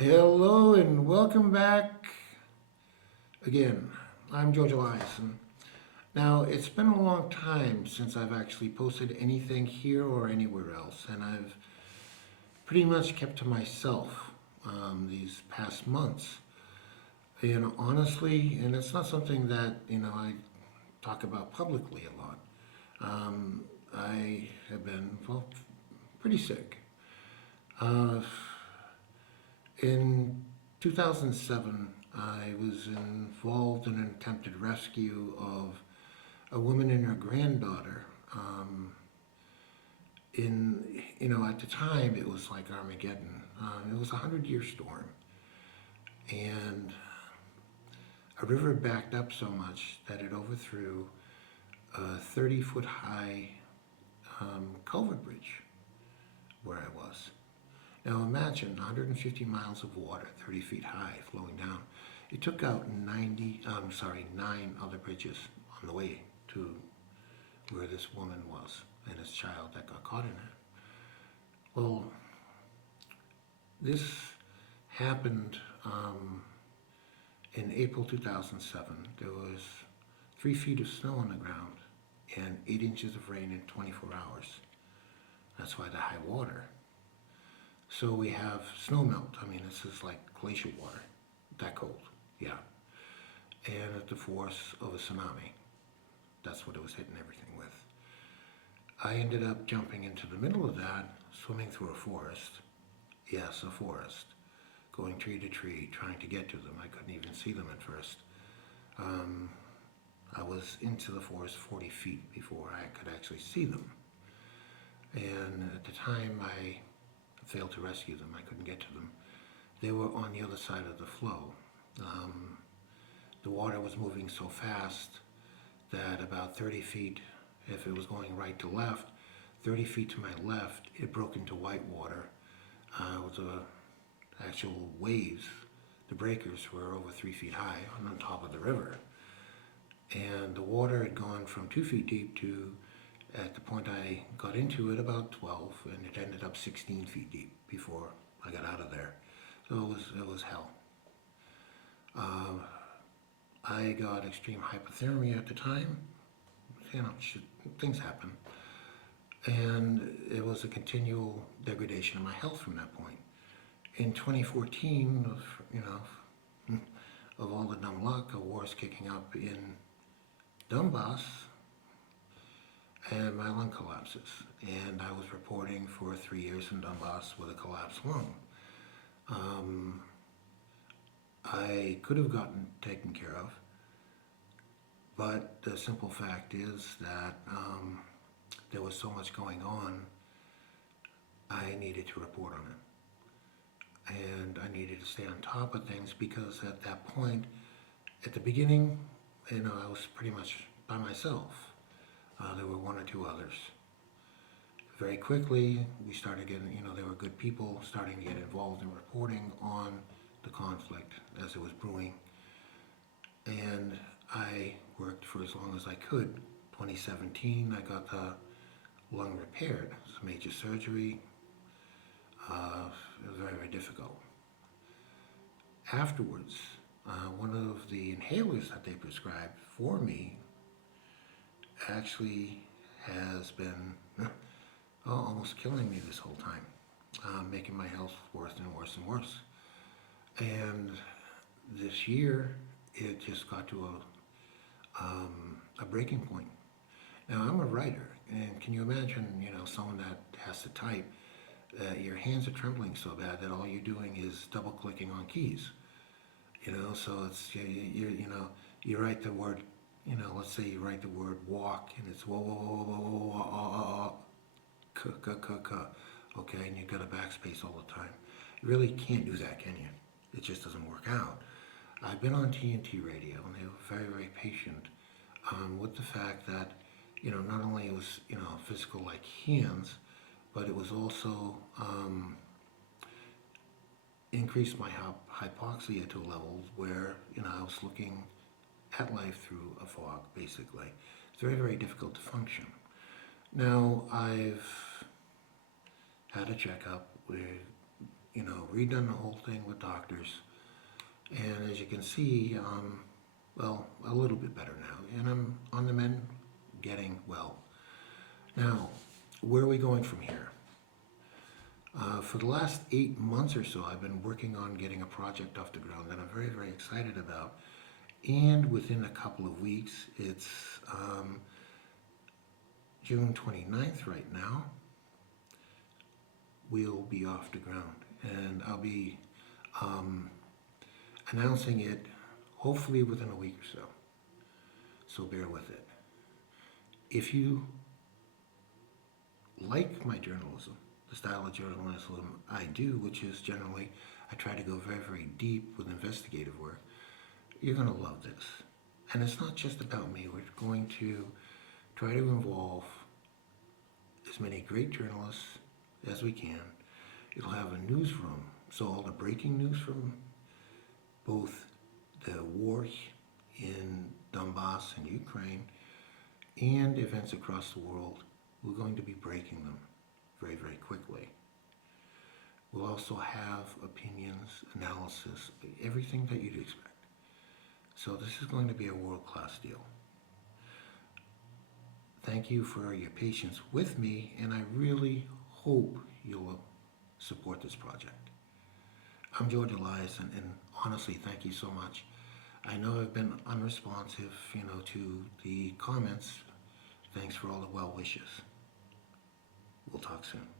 Hello and welcome back again. I'm George Eliason. Now, it's been a long time since I've actually posted anything here or anywhere else, and I've pretty much kept to myself these past months. Honestly, and it's not something that, I talk about publicly a lot. I have been, well, pretty sick. Uh, In 2007, I was involved in an attempted rescue of a woman and her granddaughter. At the time, it was like Armageddon. It was a 100-year storm, and a river backed up so much that it overthrew a 30-foot high culvert bridge where I was. Now imagine 150 miles of water, 30 feet high, flowing down. It took out 9 other bridges on the way to where this woman was and this child that got caught in it. Well, this happened in April 2007. There was 3 feet of snow on the ground and 8 inches of rain in 24 hours. That's why the high water. So we have snow melt. I mean, this is like glacial water, that cold, yeah. And at the force of a tsunami. That's what it was hitting everything with. I ended up jumping into the middle of that, swimming through a forest. Yes, a forest. Going tree to tree, trying to get to them. I couldn't even see them at first. Um, I was into the forest 40 feet before I could actually see them. And at the time, I failed to rescue them. I couldn't get to them. They were on the other side of the flow. The water was moving so fast that about 30 feet, if it was going right to left, 30 feet to my left, it broke into white water. With the actual waves, the breakers were over 3 feet high on top of the river. And the water had gone from 2 feet deep to, at the point I got into it, about 12, and it ended up 16 feet deep before I got out of there. So it was hell. I got extreme hypothermia at the time. Things happen. And it was a continual degradation of my health from that point. In 2014, of all the dumb luck, a war is kicking up in Donbass, and my lung collapses. And I was reporting for 3 years in Donbass with a collapsed lung. I could have gotten taken care of, but the simple fact is that there was so much going on, I needed to report on it. And I needed to stay on top of things because at that point, at the beginning, I was pretty much by myself. There were one or two others. Very quickly, we started getting, there were good people starting to get involved in reporting on the conflict as it was brewing. And I worked for as long as I could. 2017, I got the lung repaired. It was a major surgery. It was very, very difficult. Afterwards, one of the inhalers that they prescribed for me actually has been almost killing me this whole time, making my health worse and worse and worse. And this year, it just got to a breaking point. Now, I'm a writer, and can you imagine, someone that has to type, your hands are trembling so bad that all you're doing is double clicking on keys. So it's, you write the word, let's say you write the word walk, and it's whoa, whoa, whoa, whoa, whoa, okay, and you've got a backspace all the time. You really can't do that, can you? It just doesn't work out. I've been on TNT radio, and they were very, very patient with the fact that, not only it was, physical like hands, but it was also increased my hypoxia to levels where, I was looking at life through a fog, basically. It's very, very difficult to function. Now, I've had a checkup with redone the whole thing with doctors. And as you can see, well, a little bit better now. And I'm on the mend, getting well. Now, where are we going from here? For the last 8 months or so, I've been working on getting a project off the ground that I'm very, very excited about. And within a couple of weeks, it's June 29th right now, we'll be off the ground. And I'll be announcing it hopefully within a week or so. So bear with it. If you like my journalism, the style of journalism I do, which is generally, I try to go very, very deep with investigative work, you're going to love this. And it's not just about me. We're going to try to involve as many great journalists as we can. It'll have a newsroom, so all the breaking news from both the war in Donbass and Ukraine and events across the world, we're going to be breaking them very, very quickly. We'll also have opinions, analysis, everything that you'd expect. So this is going to be a world-class deal. Thank you for your patience with me, and I really hope you'll support this project. I'm George Elias, and honestly, thank you so much. I know I've been unresponsive, to the comments. Thanks for all the well wishes. We'll talk soon.